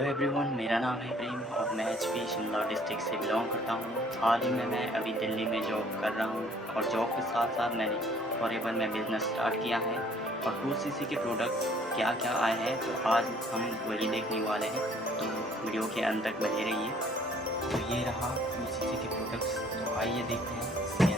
Hello everyone, मेरा नाम है प्रेम और मैं एचपी शिमला डिस्ट्रिक्ट से बिलोंग करता हूँ। हाल ही में मैं अभी दिल्ली में जॉब कर रहा हूँ और जॉब के साथ साथ मैंने फॉरएवर में बिज़नेस स्टार्ट किया है। और 2cc के प्रोडक्ट क्या क्या आए हैं तो आज हम वही देखने वाले हैं, तो वीडियो के अंत तक बने रहिए। तो ये रहा 2cc के प्रोडक्ट्स, तो आइए देखते हैं इसके